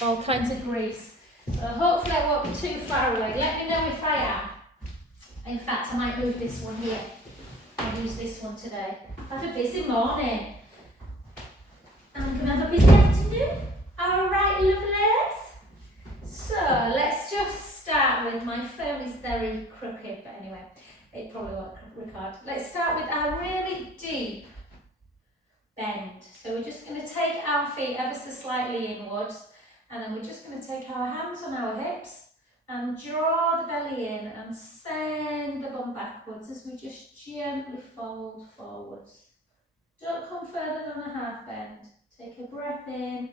all kinds of grease. So hopefully I won't be too far away. Let me know if I am. In fact, I might move this one here. I'll use this one today. I've had a busy morning. And I'm going to have a busy afternoon. Alright, lovelies. So, let's just start with, my phone is very crooked, but anyway, it probably won't record. Let's start with our really deep bend. So we're just going to take our feet ever so slightly inwards, and then we're just going to take our hands on our hips and draw the belly in and send the bum backwards as we just gently fold forwards. Don't come further than a half bend. Take a breath in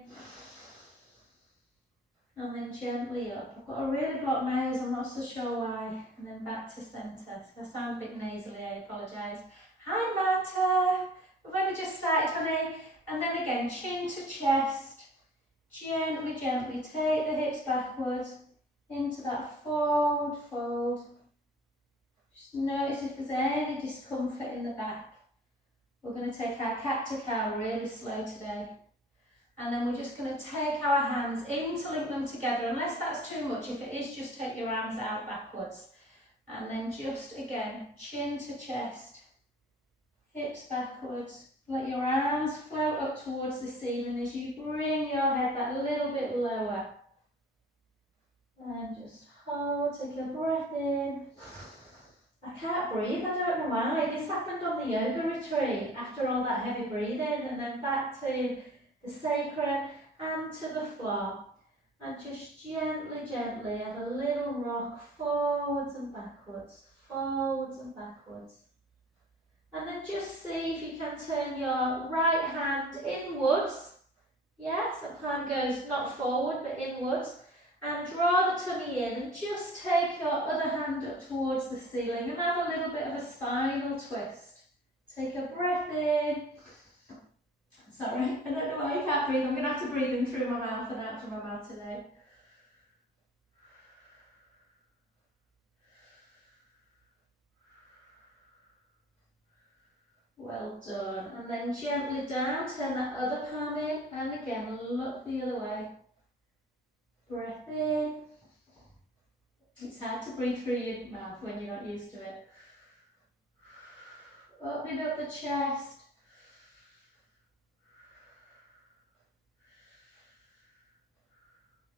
and then gently up. I've got a really blocked nose, I'm not so sure why. And then back to centre. So if I sound a bit nasally, I apologise. Hi Marta! We've only just started, honey. And then again, chin to chest. Gently, gently take the hips backwards into that forward fold. Just notice if there's any discomfort in the back. We're going to take our cat to cow really slow today. And then we're just going to take our hands, interlink them together, unless that's too much. If it is, just take your arms out backwards. And then just again, chin to chest, hips backwards. Let your arms float up towards the ceiling as you bring your head that little bit lower. And just hold, take a breath in. I can't breathe, I don't know why. This happened on the yoga retreat after all that heavy breathing, and then back to the sacrum and to the floor. And just gently, gently add a little rock forwards and backwards, forwards and backwards. And then just see if you can turn your right hand inwards. Yes, the palm goes not forward but inwards. And draw the tummy in and just take your other hand up towards the ceiling and have a little bit of a spinal twist. Take a breath in. Sorry, I don't know why you can't breathe. I'm going to have to breathe in through my mouth and out through my mouth today. Well done. And then gently down, turn that other palm in, and again look the other way. Breath in. It's hard to breathe through your mouth when you're not used to it. Opening up the chest.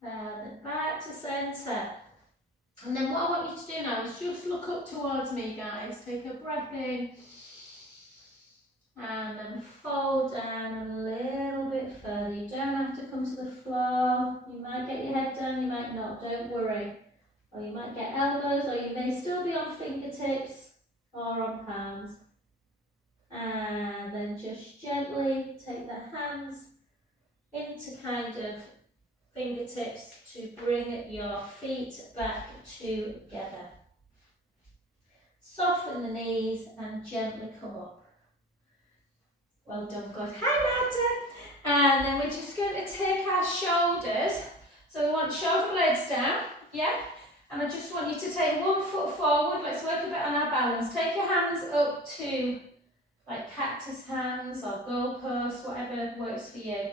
And then back to centre. And then what I want you to do now is just look up towards me, guys. Take a breath in. And then fold down a little bit further. You don't have to come to the floor. You might get your head down, you might not, don't worry. Or you might get elbows, or you may still be on fingertips or on palms. And then just gently take the hands into kind of fingertips to bring your feet back together. Soften the knees and gently come up. Well done, good. Hi, Marta. And then we're just going to take our shoulders. So we want shoulder blades down, yeah? And I just want you to take 1 foot forward. Let's work a bit on our balance. Take your hands up to like cactus hands or goalposts, whatever works for you.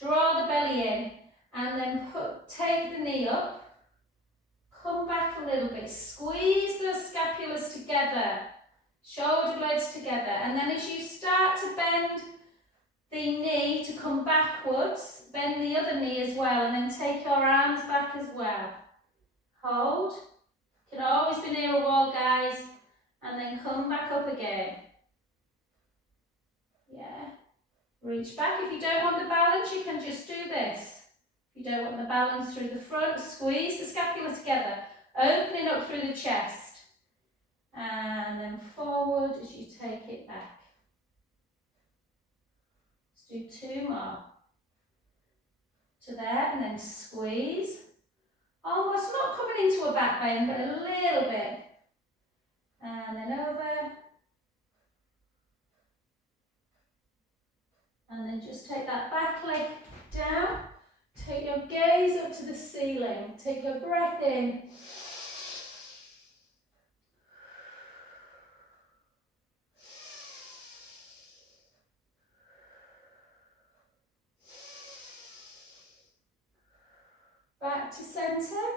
Draw the belly in and then take the knee up. Come back a little bit. Squeeze the scapulas together. Shoulder blades together, and then as you start to bend the knee to come backwards, bend the other knee as well, and then take your arms back as well. Hold. You can always be near a wall, guys, and then come back up again. Yeah. Reach back. If you don't want the balance, you can just do this. If you don't want the balance through the front, squeeze the scapula together, opening up through the chest. And then forward as you take it back. Let's do 2 more. To there and then squeeze. Almost not coming into a back bend, but a little bit. And then over. And then just take that back leg down. Take your gaze up to the ceiling. Take a breath in. back to centre.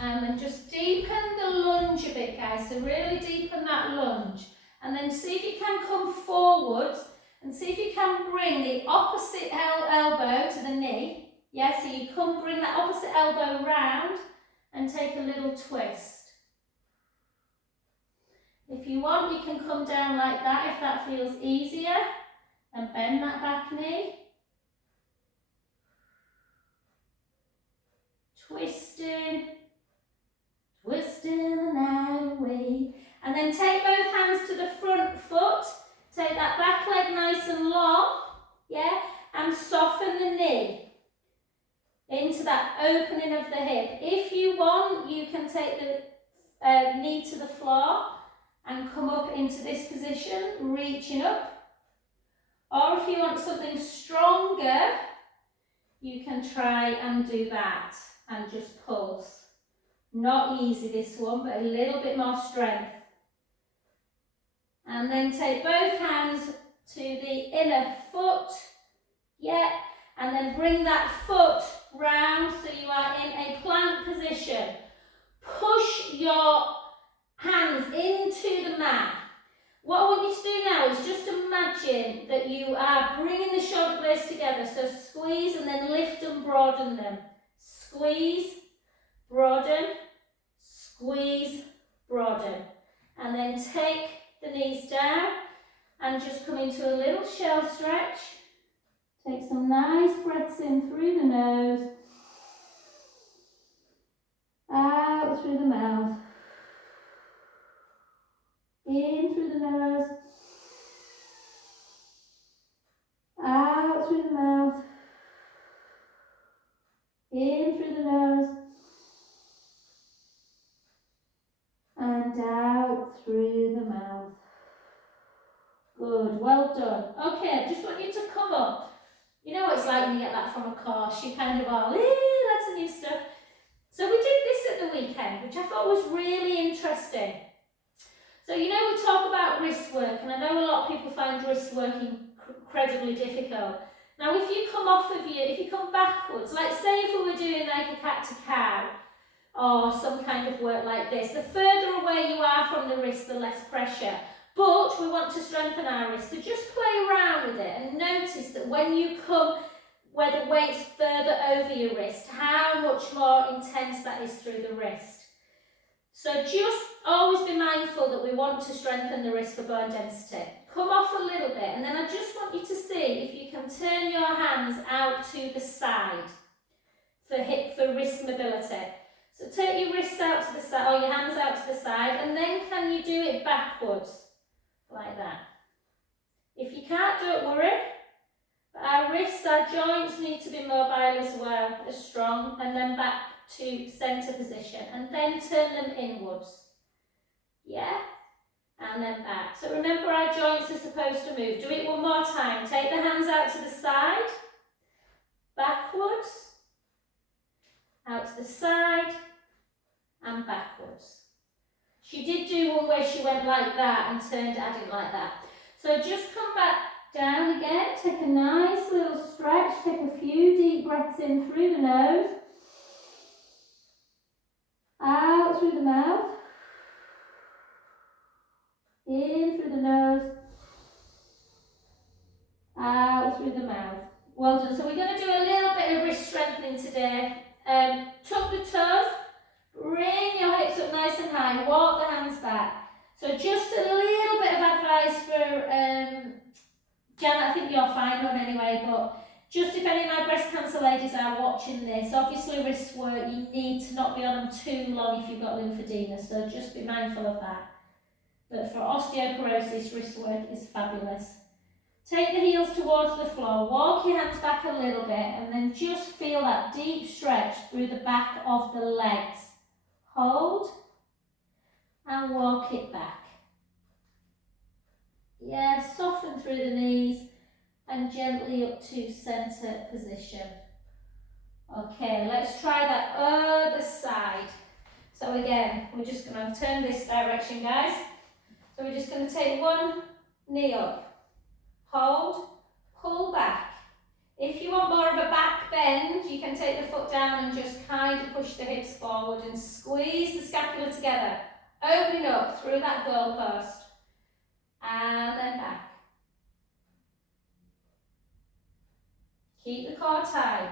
And then just deepen the lunge a bit, guys. So really deepen that lunge. And then see if you can come forwards and see if you can bring the opposite elbow to the knee. Yeah, so you bring that opposite elbow round and take a little twist. If you want, you can come down like that if that feels easier and bend that back knee. Twisting, twisting the night away. And then take both hands to the front foot. Take that back leg nice and long, yeah, and soften the knee into that opening of the hip. If you want, you can take the knee to the floor and come up into this position, reaching up. Or if you want something stronger, you can try and do that and just pulse. Not easy this one, but a little bit more strength. And then take both hands to the inner foot, yeah, and then bring that foot round so you are in a plank position. Push your hands into the mat. What I want you to do now is just imagine that you are bringing the shoulder blades together, so squeeze and then lift and broaden them. Squeeze, broaden, squeeze, broaden. And then take the knees down and just come into a little shell stretch. Take some nice breaths in through the nose, out through the mouth, in through the nose, out through the mouth, in through the nose, and out through the mouth. Good, well done. Okay, I just want you to come up. You know what it's like when you get that from a course, you kind of are, that's a new stuff. So we did this at the weekend, which I thought was really interesting. So you know we talk about wrist work, and I know a lot of people find wrist work incredibly difficult. Now if you come if you come backwards, like say if we were doing like a cat to cow, or some kind of work like this, the further away you are from the wrist, the less pressure. But we want to strengthen our wrist, so just play around with it and notice that when you come where the weight's further over your wrist, how much more intense that is through the wrist. So just always be mindful that we want to strengthen the wrist for bone density. Come off a little bit, and then I just want you to see if you can turn your hands out to the side for wrist mobility. So take your wrists out to the side, or your hands out to the side, and then can you do it backwards? Like that. If you can't, don't worry. But our wrists, our joints need to be mobile as well, as strong, and then back to centre position, and then turn them inwards. Yeah? And then back. So remember, our joints are supposed to move. Do it one more time. Take the hands out to the side, backwards, out to the side, and backwards. She did do one where she went like that and turned, I didn't like that. So just come back down again, take a nice little stretch, take a few deep breaths in through the nose, out through the mouth, in through the nose, out through the mouth. Well done. So we're going to do a little bit of wrist strengthening today. Tuck the toes. Bring your hips up nice and high, walk the hands back. So just a little bit of advice for Janet, I think you're fine on anyway, but just if any of my breast cancer ladies are watching this, obviously wrist work, you need to not be on them too long if you've got lymphedema, so just be mindful of that. But for osteoporosis, wrist work is fabulous. Take the heels towards the floor, walk your hands back a little bit, and then just feel that deep stretch through the back of the legs. Hold and walk it back. Yeah, soften through the knees and gently up to centre position. Okay, let's try that other side. So again, we're just going to turn this direction, guys. So we're just going to take one knee up, hold, pull back. If you want more of a back bend, you can take the foot down and just kind of push the hips forward and squeeze the scapula together, opening up through that goalpost, and then back. Keep the core tight.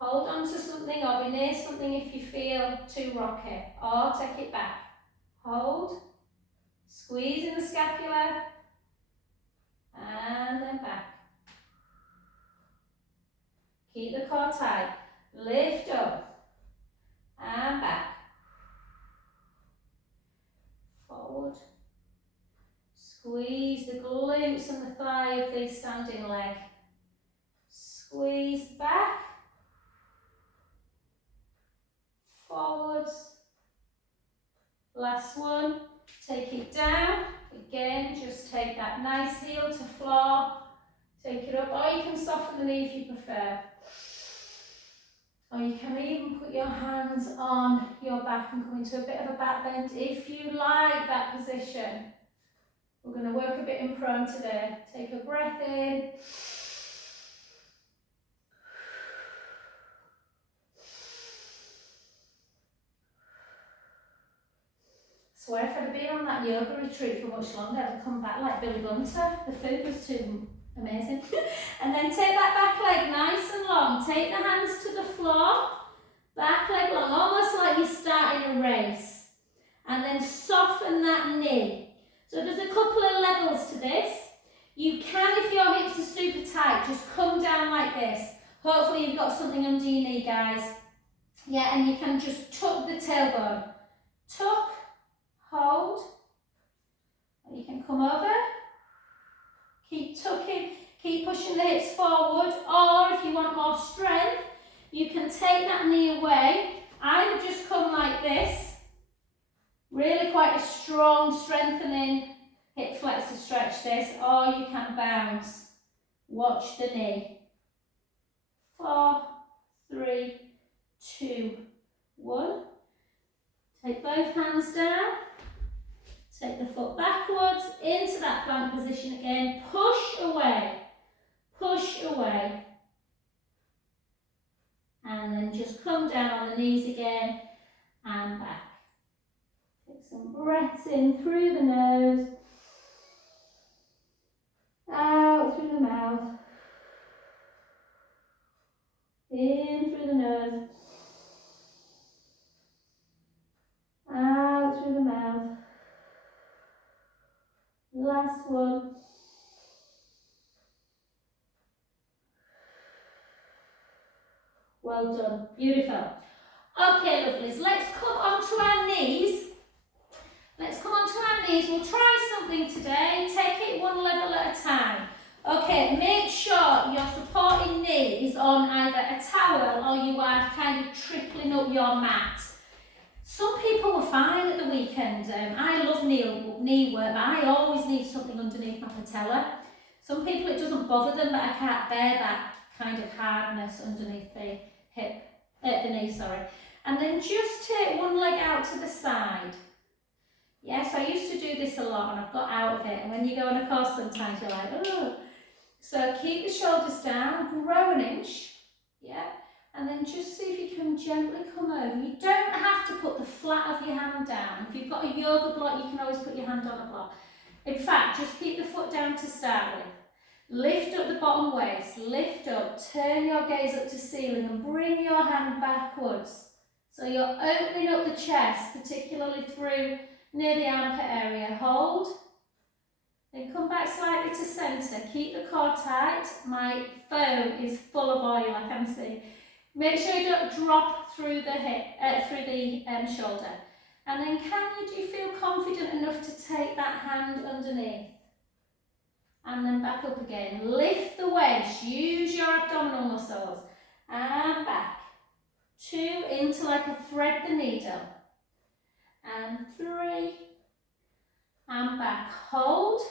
Hold on to something or be near something if you feel too rocky, or take it back. Hold, squeezing the scapula, and then back. Keep the core tight. Lift up and back. Forward. Squeeze the glutes and the thigh of the standing leg. Squeeze back. Forwards. Last one. Take it down. Again, just take that nice heel to floor. Take it up, or you can soften the knee if you prefer. Or you can even put your hands on your back and come into a bit of a back bend if you like that position. We're going to work a bit in prone today. Take a breath in. I swear if I'd been on that yoga retreat for much longer, I'd have come back like Billy Bunter. The food was too amazing. And then take that back leg nice and long. Take the hands to the floor. Back leg long, almost like you're starting a race. And then soften that knee. So there's a couple of levels to this. You can, if your hips are super tight, just come down like this. Hopefully you've got something under your knee, guys. Yeah, and you can just tuck the tailbone. Tuck, hold. And you can come over. Keep tucking, keep pushing the hips forward. Or if you want more strength, you can take that knee away. I would just come like this. Really quite a strong strengthening hip flexor stretch this, or you can bounce. Watch the knee. 4, 3, 2, 1. Take both hands down. Take the foot backwards into that plank position again. Push away. Push away. And then just come down on the knees again and back. Take some breaths in through the nose, out through the mouth, in through the nose, out through the mouth. Last one. Well done, beautiful. Okay, lovelies, let's come onto our knees. Let's come onto our knees. We'll try something today. Take it one level at a time. Okay, make sure your supporting knee is on either a towel or you are kind of tripling up your mat. Some people were fine at the weekend. I love knee work, but I always need something underneath my patella. Some people it doesn't bother them, but I can't bear that kind of hardness underneath the the knee, sorry. And then just take one leg out to the side. Yes, I used to do this a lot and I've got out of it. And when you go on a course sometimes you're like, oh. So keep the shoulders down, grow an inch. Yeah. And then just see if you can gently come over. You don't have to put the flat of your hand down. If you've got a yoga block, you can always put your hand on a block. In fact, just keep the foot down to start with. Lift up the bottom waist, lift up, turn your gaze up to ceiling and bring your hand backwards. So you're opening up the chest, particularly through near the armpit area. Hold. Then come back slightly to centre. Keep the core tight. My phone is full of oil, I can see. Make sure you don't drop through the shoulder. And then do you feel confident enough to take that hand underneath? And then back up again. Lift the waist. Use your abdominal muscles. And back. 2 into like a thread the needle. And 3. And back. Hold.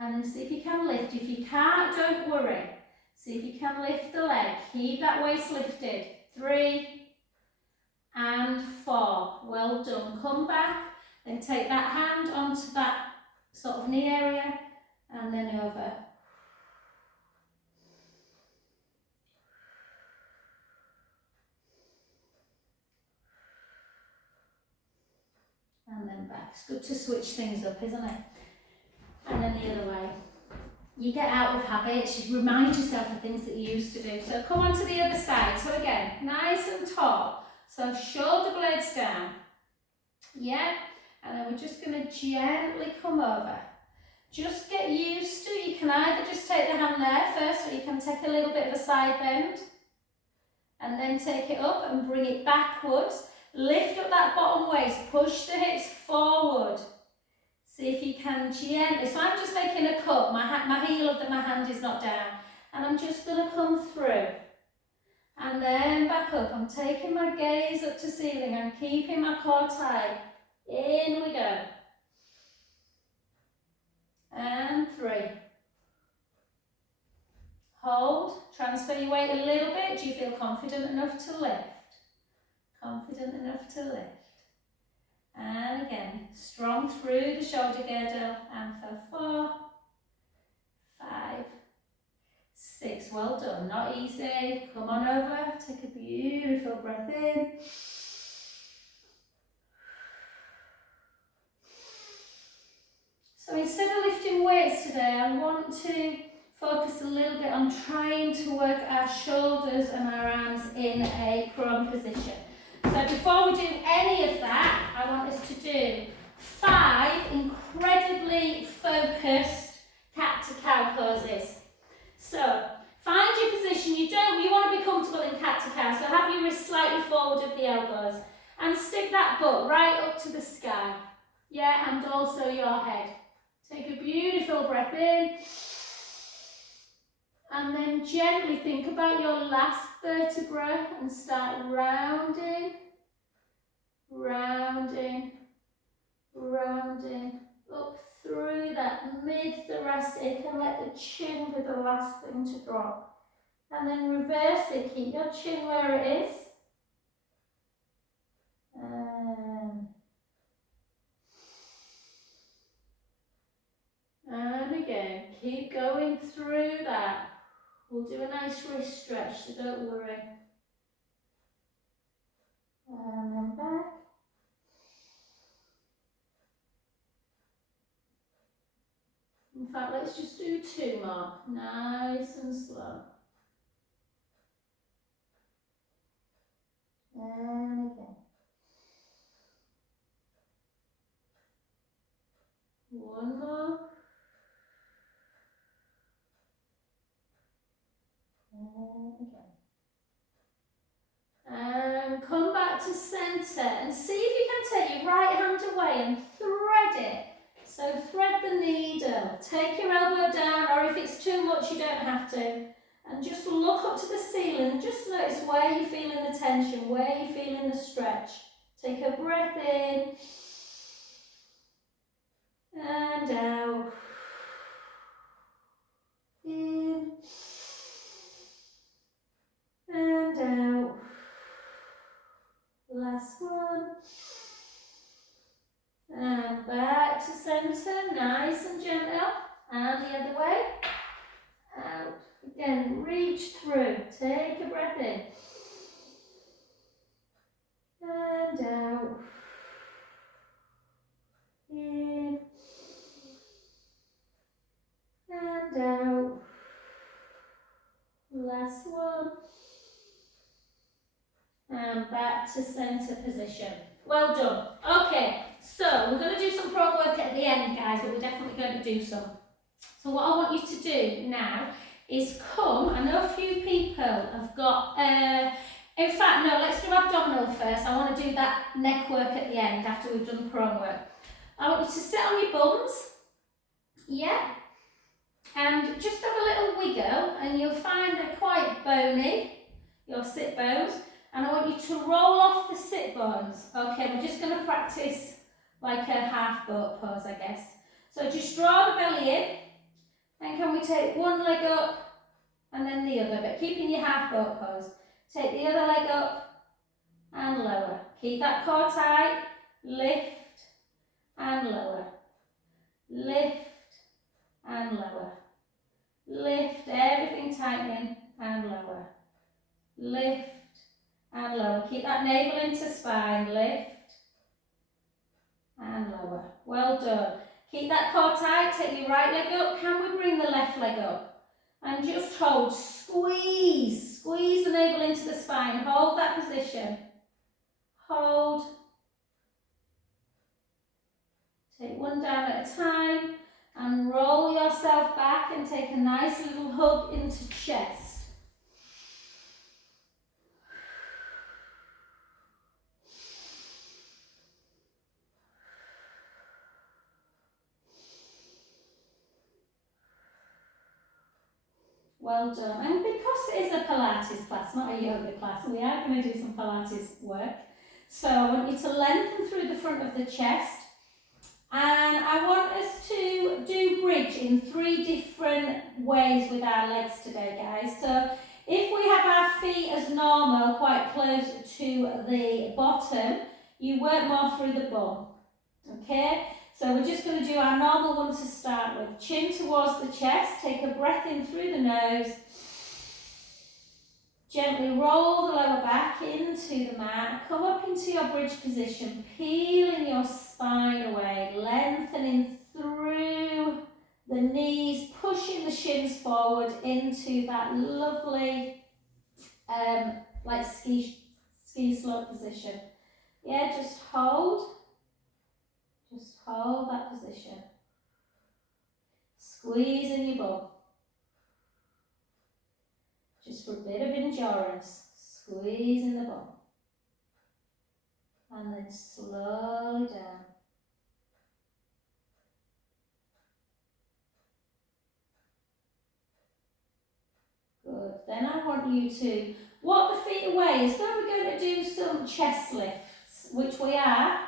And then see if you can lift. If you can't, don't worry. See if you can lift the leg. Keep that waist lifted. 3 and 4. Well done. Come back. Then take that hand onto that sort of knee area and then over. back. It's good to switch things up, isn't it? And then the other way. You get out of habits, you remind yourself of things that you used to do. So come on to the other side. So again, nice and tall. So shoulder blades down. Yeah. And then we're just going to gently come over. Just get used to, you can either just take the hand there first, or you can take a little bit of a side bend. And then take it up and bring it backwards. Lift up that bottom waist, push the hips forward. See if you can gently, so I'm just making a cut, my heel of my hand is not down. And I'm just going to come through. And then back up, I'm taking my gaze up to ceiling, I'm keeping my core tight. In we go. And 3. Hold, transfer your weight a little bit. Do you feel confident enough to lift? Confident enough to lift. And again, strong through the shoulder girdle. And for 4, 5, 6. Well done, not easy. Come on over, take a beautiful breath in. So instead of lifting weights today, I want to focus a little bit on trying to work our shoulders and our arms in a prone position. So before we do any of that, I want us to do 5 incredibly focused cat-to-cow poses. So find your position. You want to be comfortable in cat-to-cow, so have your wrists slightly forward of the elbows and stick that butt right up to the sky. Yeah, and also your head. Take a beautiful breath in. And then gently think about your last vertebra and start rounding, rounding, rounding up through that mid-thoracic, and let the chin be the last thing to drop. And then reverse it, keep your chin where it is. And again, keep going through that. We'll do a nice wrist stretch, so don't worry. And then back. In fact, let's just do 2 more. Nice and slow. And again. 1 more. And again. And come back to centre and see if you can take your right hand away and thread it. So thread the needle, take your elbow down, or if it's too much you don't have to. And just look up to the ceiling and just notice where you're feeling the tension, where you're feeling the stretch. Take a breath in and out. In and out. Last one. And back to centre, nice and gentle. And the other way. Out. Again, reach through. Take a breath in. And out. In. And out. Last one. And back to centre position. Well done. Okay, so we're going to do some pro work at the end, guys, but we're definitely going to do some. So what I want you to do now is come. I know a few people have got, in fact, no, let's do abdominal first. I want to do that neck work at the end after we've done prone work. I want you to sit on your bums, yeah, and just have a little wiggle, and you'll find they're quite bony, your sit bones. And I want you to roll off the sit bones. Okay, we're just going to practice like a half boat pose, I guess. So just draw the belly in. Then can we take one leg up and then the other, but keeping your half boat pose. Take the other leg up and lower. Keep that core tight. Lift and lower. Lift and lower. Lift, everything tightening and lower. Lift and lower. Keep that navel into spine. Lift and and lower. Well done. Keep that core tight, take your right leg up. Can we bring the left leg up? And just hold, squeeze. Squeeze the navel into the spine. Hold that position. Hold. Take one down at a time and roll yourself back and take a nice little hug into chest. Well done. And because it is a Pilates class, not a yoga class, we are going to do some Pilates work. So I want you to lengthen through the front of the chest. And I want us to do bridge in 3 different ways with our legs today, guys. So if we have our feet as normal, quite close to the bottom, you work more through the bum. Okay? So we're just going to do our normal one to start with. Chin towards the chest. Take a breath in through the nose. Gently roll the lower back into the mat. Come up into your bridge position. Peeling your spine away. Lengthening through the knees. Pushing the shins forward into that lovely like ski slope position. Yeah, just hold. Just hold that position. Squeeze in your bum. Just for a bit of endurance. Squeeze in the bum. And then slowly down. Good. Then I want you to walk the feet away as though we're going to do some chest lifts, which we are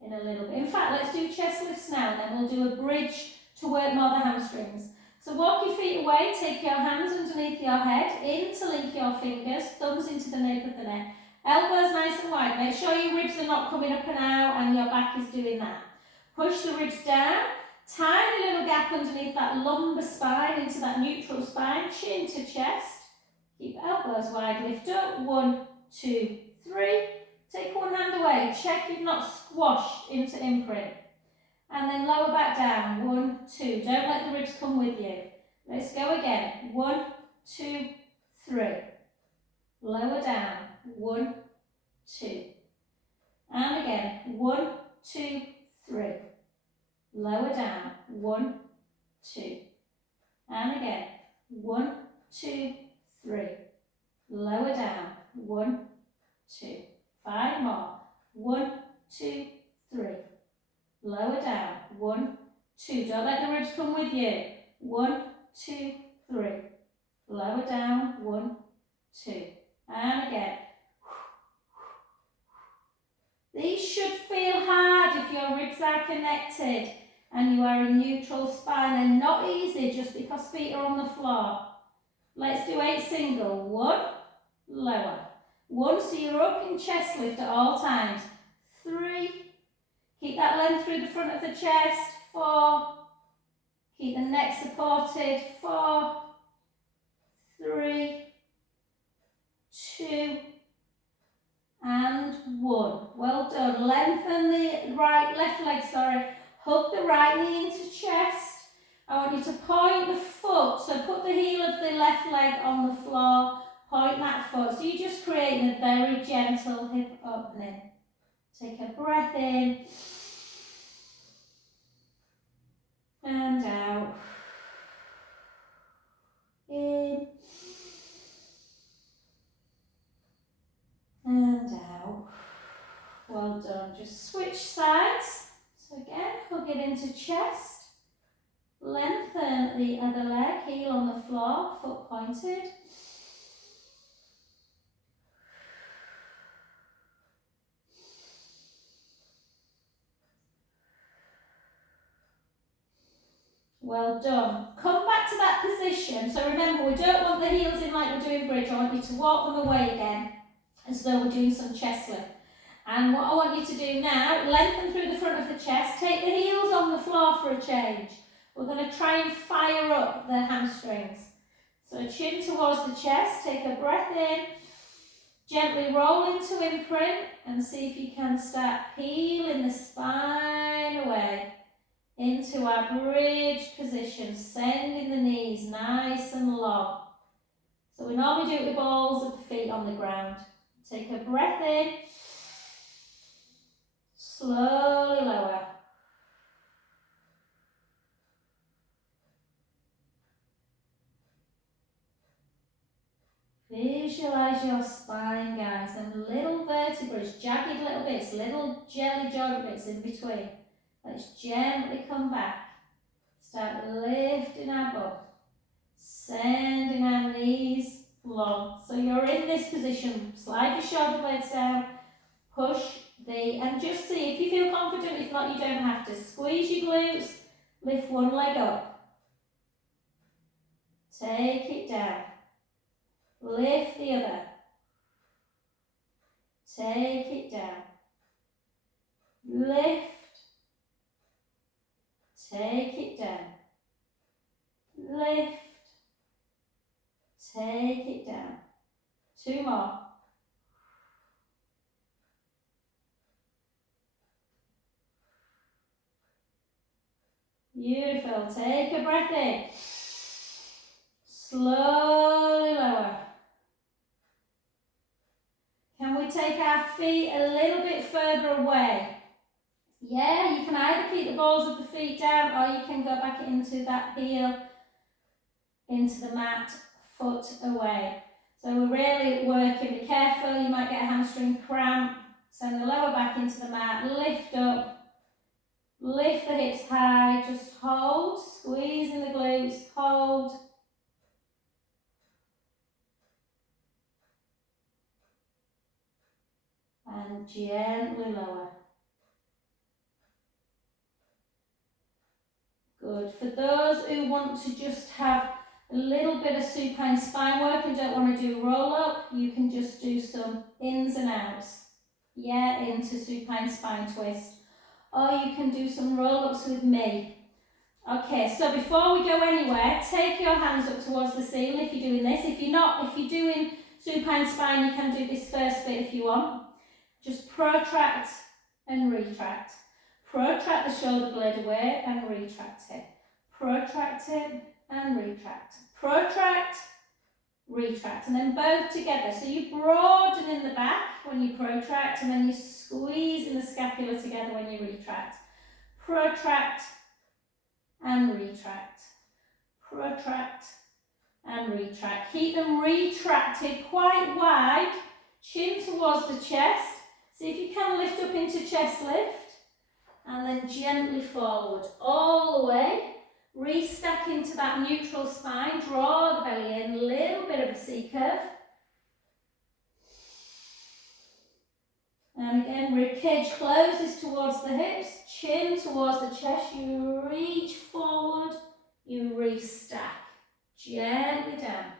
in a little bit. In fact, let's do chest lifts now, and then we'll do a bridge to work more the hamstrings. So walk your feet away, take your hands underneath your head, interlink your fingers, thumbs into the nape of the neck. Elbows nice and wide. Make sure your ribs are not coming up and out and your back is doing that. Push the ribs down. Tiny little gap underneath that lumbar spine into that neutral spine. Chin to chest. Keep elbows wide. Lift up. 1, 2, 3. Take one hand away. Check you've not squashed into imprint. And then lower back down. 1, 2. Don't let the ribs come with you. Let's go again. 1, 2, 3. Lower down. 1, 2. And again. 1, 2, 3. Lower down. 1, 2. And again. 1, 2, 3. Lower down. 1, 2. 5 more. 1, 2, 3. Lower down. 1, 2. Don't let the ribs come with you. 1, 2, 3. Lower down. 1, 2. And again. These should feel hard if your ribs are connected and you are in neutral spine, and not easy just because feet are on the floor. Let's do 8 single. 1, lower. 1, so you're up in chest lift at all times. 3, keep that length through the front of the chest. 4, keep the neck supported. 4, 3, 2, and 1. Well done. Lengthen the left leg, Hug the right knee into chest. I want you to point the foot, so put the heel of the left leg on the floor, point that foot. So you're just creating a very gentle hip opening. Take a breath in and out. In and out. Well done. Just switch sides. So again, hug it into chest. Lengthen the other leg, heel on the floor, foot pointed. Well done. Come back to that position. So remember, we don't want the heels in like we're doing bridge. I want you to walk them away again as though we're doing some chest lift. And what I want you to do now, lengthen through the front of the chest. Take the heels on the floor for a change. We're going to try and fire up the hamstrings. So chin towards the chest. Take a breath in Gently roll into imprint and see if you can start peeling the spine away into our bridge position, sending the knees nice and long. So we normally do it with balls of the feet on the ground. Take a breath in, slowly lower. Visualise your spine, guys, and little vertebrae, jagged little bits, little jelly joint bits in between. Let's gently come back. Start lifting our butt, sending our knees long. So you're in this position. Slide your shoulder blades down, push and just see if you feel confident. If not, you don't have to. Squeeze your glutes, lift one leg up, take it down, lift the other, take it down, lift, take it down, lift, take it down. 2 more. Beautiful. Take a breath in. Slowly lower. Can we take our feet a little bit further away? Yeah, you can either keep the balls of the feet down or you can go back into that heel, into the mat, foot away. So we're really working. Be careful, you might get a hamstring cramp. Send the lower back into the mat, lift up, lift the hips high, just hold, squeezing the glutes, hold. And gently lower. Good. For those who want to just have a little bit of supine spine work and don't want to do roll up, you can just do some ins and outs. Yeah, into supine spine twist. Or you can do some roll ups with me. Okay, so before we go anywhere, take your hands up towards the ceiling if you're doing this. If you're not, if you're doing supine spine, you can do this first bit if you want. Just protract and retract. Protract the shoulder blade away and retract it. Protract it and retract. Protract, retract. And then both together. So you broaden in the back when you protract and then you squeeze in the scapula together when you retract. Protract and retract. Protract and retract. Keep them retracted quite wide. Chin towards the chest. See if you can lift up into chest lift. And then gently forward, all the way. Restack into that neutral spine, draw the belly in, little bit of a C curve. And again, ribcage closes towards the hips, chin towards the chest, you reach forward, you restack, gently down.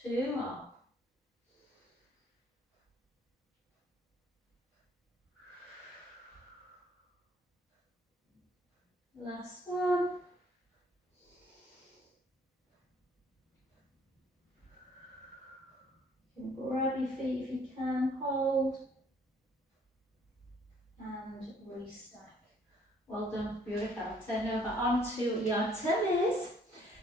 Two more. Last one. You can grab your feet if you can, hold, and restack. Well done, beautiful. Turn over onto your tummies.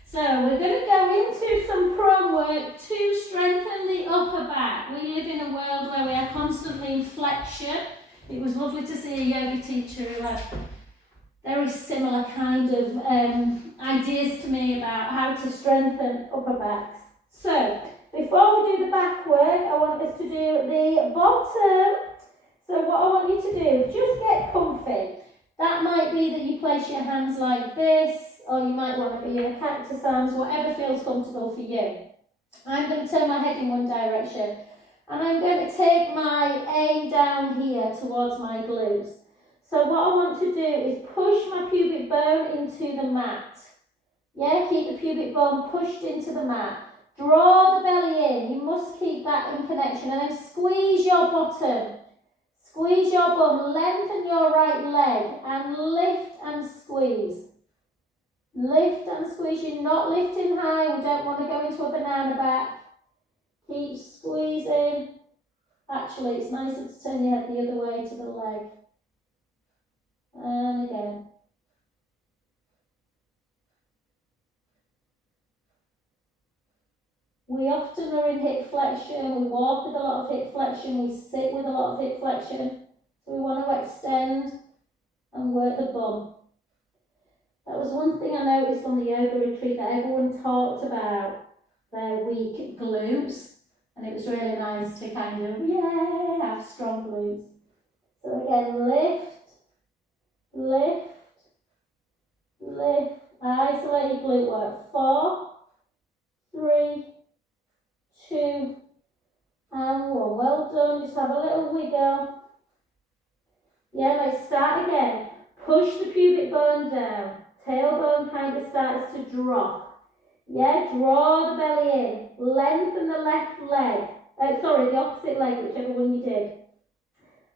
So we're going to go into some prone work to strengthen the upper back. We live in a world where we are constantly in flexion. It was lovely to see a yoga teacher who had very similar kind of ideas to me about how to strengthen upper backs. So before we do the back work, I want us to do the bottom. So what I want you to do is just get comfy. That might be that you place your hands like this, or you might want to be in a cactus arms, whatever feels comfortable for you. I'm going to turn my head in one direction, and I'm going to take my aim down here towards my glutes. So what I want to do is push my pubic bone into the mat. Yeah, keep the pubic bone pushed into the mat. Draw the belly in. You must keep that in connection, and then squeeze your bottom. Squeeze your bum, lengthen your right leg and lift and squeeze. Lift and squeeze. You're not lifting high. We don't want to go into a banana back. Keep squeezing. Actually, it's nicer to turn your head the other way to the leg. And again. We often are in hip flexion. We walk with a lot of hip flexion. We sit with a lot of hip flexion. So we want to extend and work the bum. That was one thing I noticed on the yoga retreat, that everyone talked about their weak glutes, and it was really nice to kind of, have strong glutes. So again, lift, lift, lift, isolated glute work. 4, 3, 2, and 1. Well done, just have a little wiggle. Yeah, let's start again. Push the pubic bone down. Tailbone kind of starts to drop. Yeah, draw the belly in. Lengthen the left leg. The opposite leg, whichever one you did.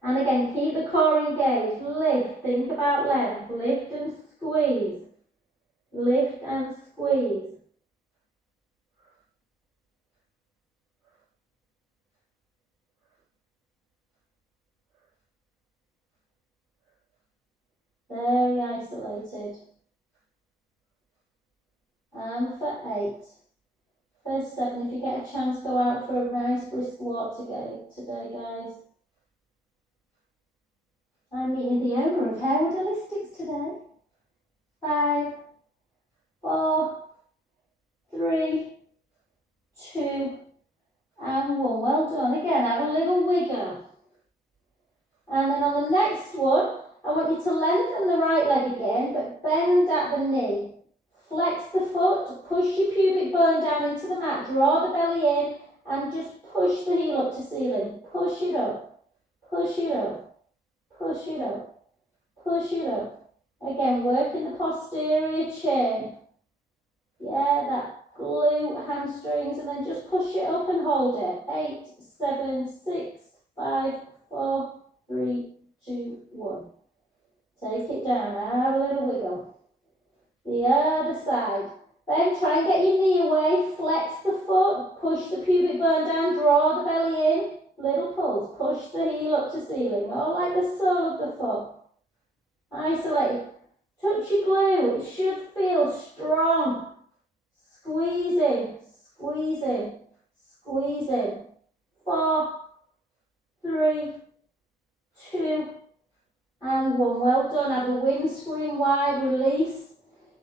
And again, keep the core engaged. Lift, think about length. Lift and squeeze. Lift and squeeze. Very isolated. And for 8. For 7, if you get a chance, go out for a nice brisk walk today, guys. I'm meeting the owner of Hair Holistics today. 5, 4, 3, 2, and 1. Well done. Again, have a little wiggle. And then on the next one, I want you to lengthen the right leg again, but bend at the knee. Flex the foot, push your pubic bone down into the mat, draw the belly in, and just push the heel up to ceiling. Push it up, push it up, push it up, push it up. Again, working the posterior chain. Yeah, that glute, hamstrings, and then just push it up and hold it. 8, 7, 6, 5, 4, 3, 2, 1. Take it down, have a little wiggle. The other side. Then try and get your knee away, flex the foot, push the pubic bone down, draw the belly in, little pulse, push the heel up to ceiling, all like the sole of the foot. Isolate. Touch your glute, it should feel strong. Squeezing, squeezing, squeezing. 4, 3, 2, and 1. Well done. Have a windscreen wide release.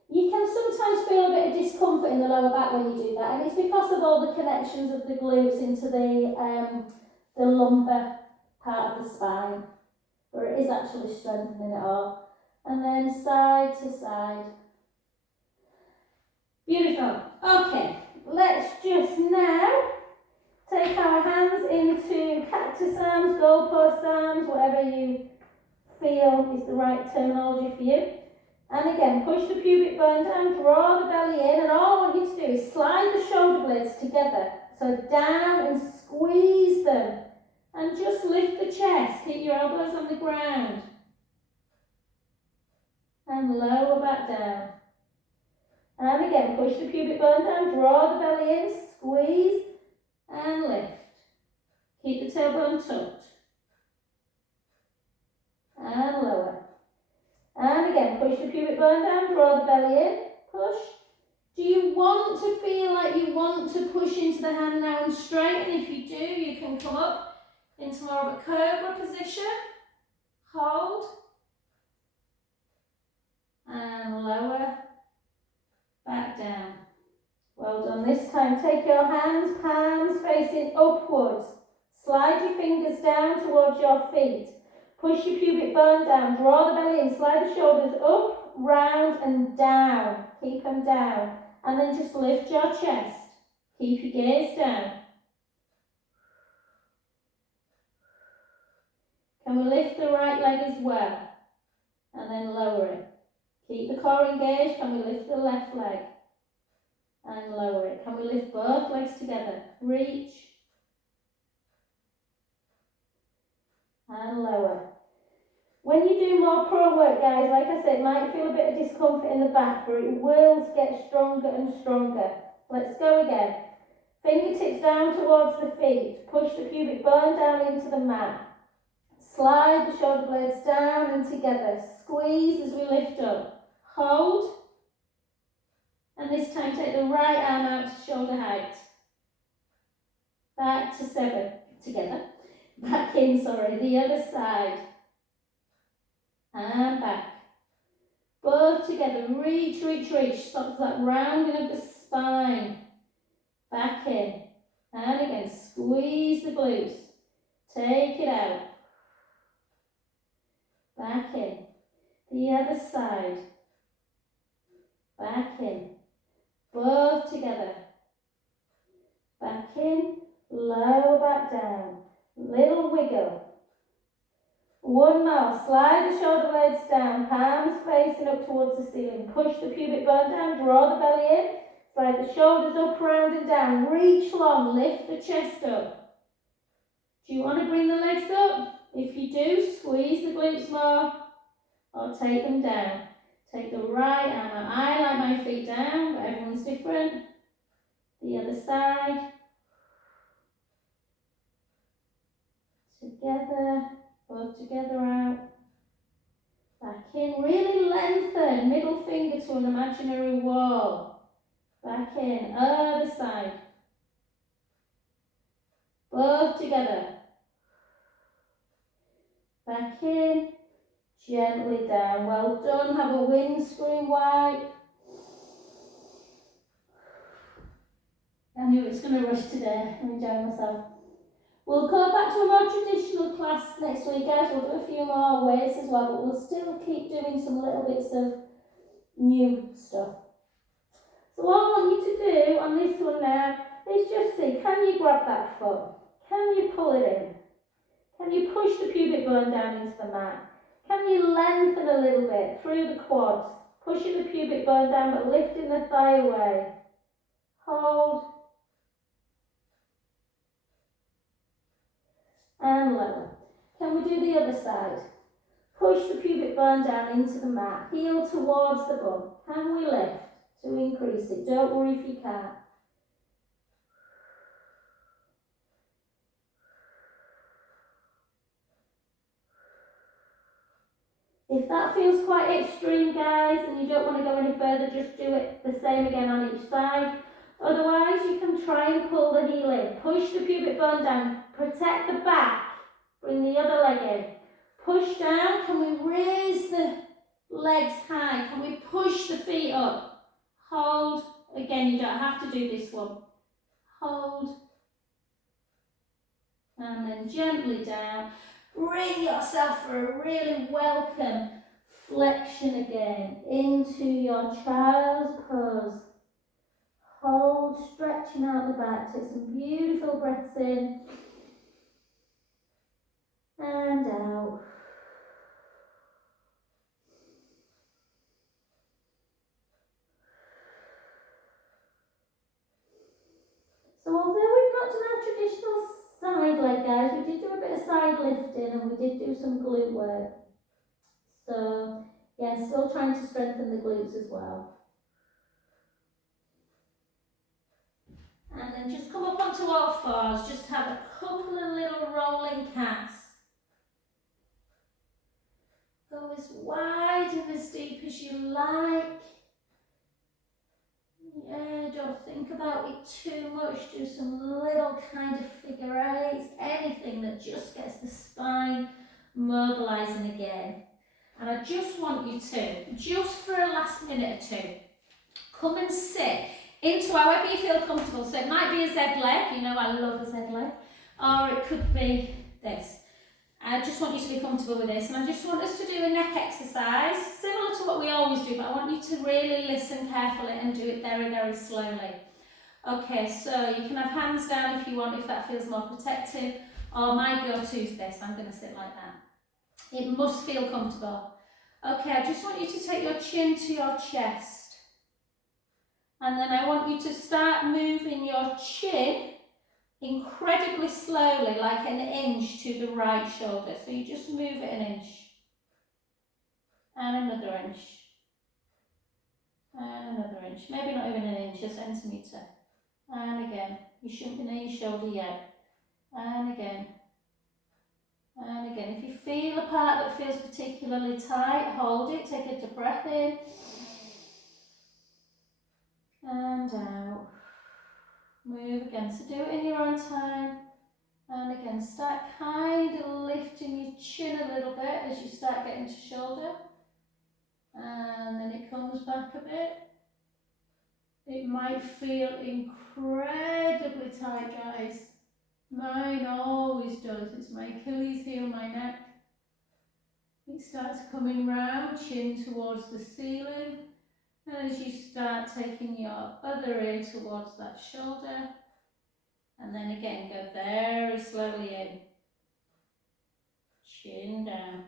You can sometimes feel a bit of discomfort in the lower back when you do that, and it's because of all the connections of the glutes into the lumbar part of the spine, but it is actually strengthening it all. And then side to side. Beautiful. Okay, let's just now take our hands into cactus arms, goalpost arms, whatever you feel is the right terminology for you. And again, push the pubic bone down, draw the belly in, and all I want you to do is slide the shoulder blades together. So down and squeeze them. And just lift the chest. Keep your elbows on the ground. And lower back down. And again, push the pubic bone down, draw the belly in, squeeze, and lift. Keep the tailbone tucked. And lower. And again, push the pubic bone down, draw the belly in, push. Do you want to feel like you want to push into the hand now and straighten? If you do, you can come up into more of a cobra position. Hold. And lower. Back down. Well done. This time, take your hands, palms facing upwards. Slide your fingers down towards your feet. Push your pubic bone down, draw the belly in, slide the shoulders up, round and down. Keep them down. And then just lift your chest. Keep your gaze down. Can we lift the right leg as well? And then lower it. Keep the core engaged. Can we lift the left leg? And lower it. Can we lift both legs together? Reach. And lower. When you do more pro work, guys, like I said, it might feel a bit of discomfort in the back, but it will get stronger and stronger. Let's go again. Fingertips down towards the feet. Push the pubic bone down into the mat. Slide the shoulder blades down and together. Squeeze as we lift up. Hold. And this time take the right arm out to shoulder height. Back to 7. Together. Back in, sorry. The other side. And back. Both together. Reach, reach, reach. Stops that rounding of the spine. Back in. And again. Squeeze the glutes. Take it out. Back in. The other side. Back in. Both together. Back in. Lower back down. Little wiggle. One more. Slide the shoulder blades down. Palms facing up towards the ceiling. Push the pubic bone down. Draw the belly in. Slide the shoulders up, around and down. Reach long. Lift the chest up. Do you want to bring the legs up? If you do, squeeze the glutes more. Or take them down. Take the right arm out. I like my feet down, but everyone's different. The other side. Together. Both together out. Back in. Really lengthen. Middle finger to an imaginary wall. Back in. Other side. Both together. Back in. Gently down. Well done. Have a windscreen wipe. I knew it was going to rush today. I'm enjoying myself. We'll go back to a more traditional class next week, guys. We'll do a few more weights as well, but we'll still keep doing some little bits of new stuff. So what I want you to do on this one now is just see, can you grab that foot? Can you pull it in? Can you push the pubic bone down into the mat? Can you lengthen a little bit through the quads? Pushing the pubic bone down but lifting the thigh away. Hold. And lower. Can we do the other side? Push the pubic bone down into the mat. Heel towards the bum. Can we lift to increase it? Don't worry if you can't. If that feels quite extreme, guys, and you don't want to go any further, just do it the same again on each side. Otherwise, you can try and pull the heel in. Push the pubic bone down. Protect the back. Bring the other leg in. Push down. Can we raise the legs high? Can we push the feet up? Hold. Again, you don't have to do this one. Hold. And then gently down. Bring yourself for a really welcome flexion again into your child's pose. Hold, stretching out the back. Take some beautiful breaths in and out. So although we've not done our traditional side leg, guys, we did do a bit of side lifting and we did do some glute work. So yeah, still trying to strengthen the glutes as well. And then just come up onto all fours, just have a couple of little rolling cats. Go as wide and as deep as you like. Yeah, don't think about it too much. Do some little kind of figure eights, anything that just gets the spine mobilising again. And I just want you to, just for a last minute or two, come and sit into however you feel comfortable. So it might be a Z leg, you know I love a Z leg, or it could be this. I just want you to be comfortable with this, and I just want us to do a neck exercise, similar to what we always do, but I want you to really listen carefully and do it very, very slowly. Okay, so you can have hands down if you want, if that feels more protective, or my go-to is this, I'm going to sit like that. It must feel comfortable. Okay, I just want you to take your chin to your chest, and then I want you to start moving your chin incredibly slowly, like an inch to the right shoulder. So you just move it an inch. and another inch, and another inch, maybe not even an inch, a centimetre, and again. You shouldn't be near your shoulder yet, and again, and again. If you feel a part that feels particularly tight, hold it, take a deep breath in, and out. Move again, so do it in your own time. And again, start kind of lifting your chin a little bit as you start getting to shoulder. And then it comes back a bit. It might feel incredibly tight, guys. Mine always does. It's my Achilles heel, my neck. It starts coming round, chin towards the ceiling. And as you start taking your other ear towards that shoulder, and then again, go very slowly in. Chin down.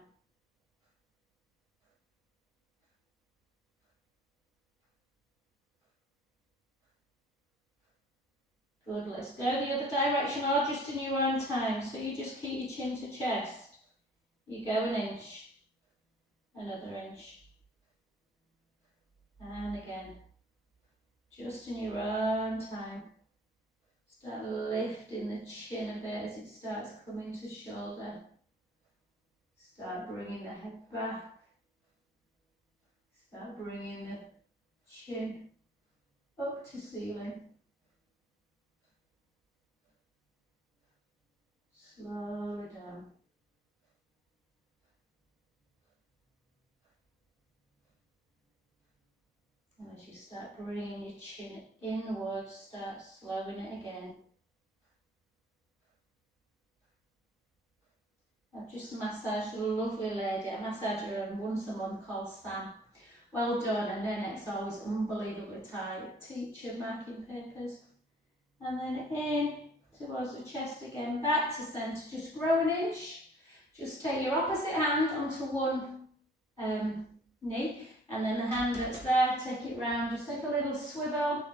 Good, let's go the other direction, or just in your own time. So you just keep your chin to chest. You go an inch, another inch, and again. Just in your own time. Start lifting the chin a bit as it starts coming to shoulder. Start bringing the head back. Start bringing the chin up to ceiling. Slowly down. And as you start bringing your chin inwards, start slowing it again. I've just massaged a lovely lady. I massage her once a month called Sam. Well done, and her neck's always unbelievably tight. Teacher marking papers. And then in towards the chest again, back to centre. Just grow an inch. Just take your opposite hand onto one knee, and then the hand that's there, take it round. Just take a little swivel.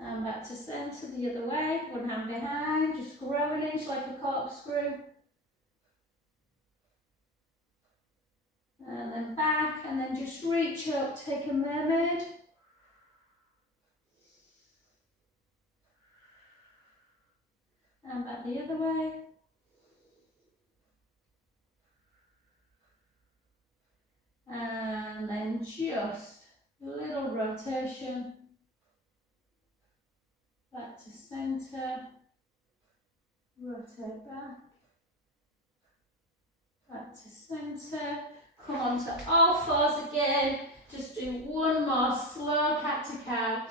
And back to centre the other way, one hand behind, just grow an inch like a corkscrew. And then back, and then just reach up, take a mermaid. And back the other way. And then just a little rotation. Back to centre. Rotate back. Back to centre. Come on to all fours again. Just do one more slow cat to cow.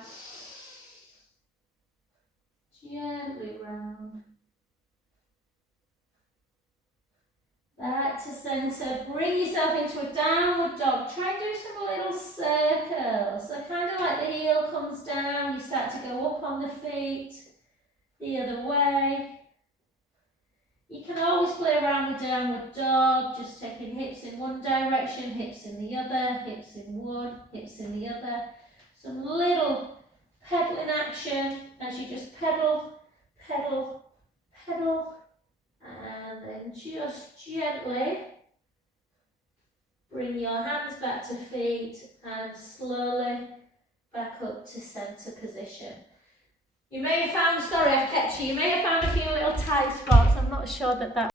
Gently round. Back to centre. Bring yourself into a downward dog. Try and do some little circles. So kind of like the heel comes down, you start to go up on the feet. The other way. You can always play around with downward dog, just taking hips in one direction, hips in the other, hips in one, hips in the other. Some little pedaling action as you just pedal, pedal, pedal, and then just gently bring your hands back to feet and slowly back up to centre position. You may have found, sorry I've kept you may have found a few little tight spots. I'm not sure that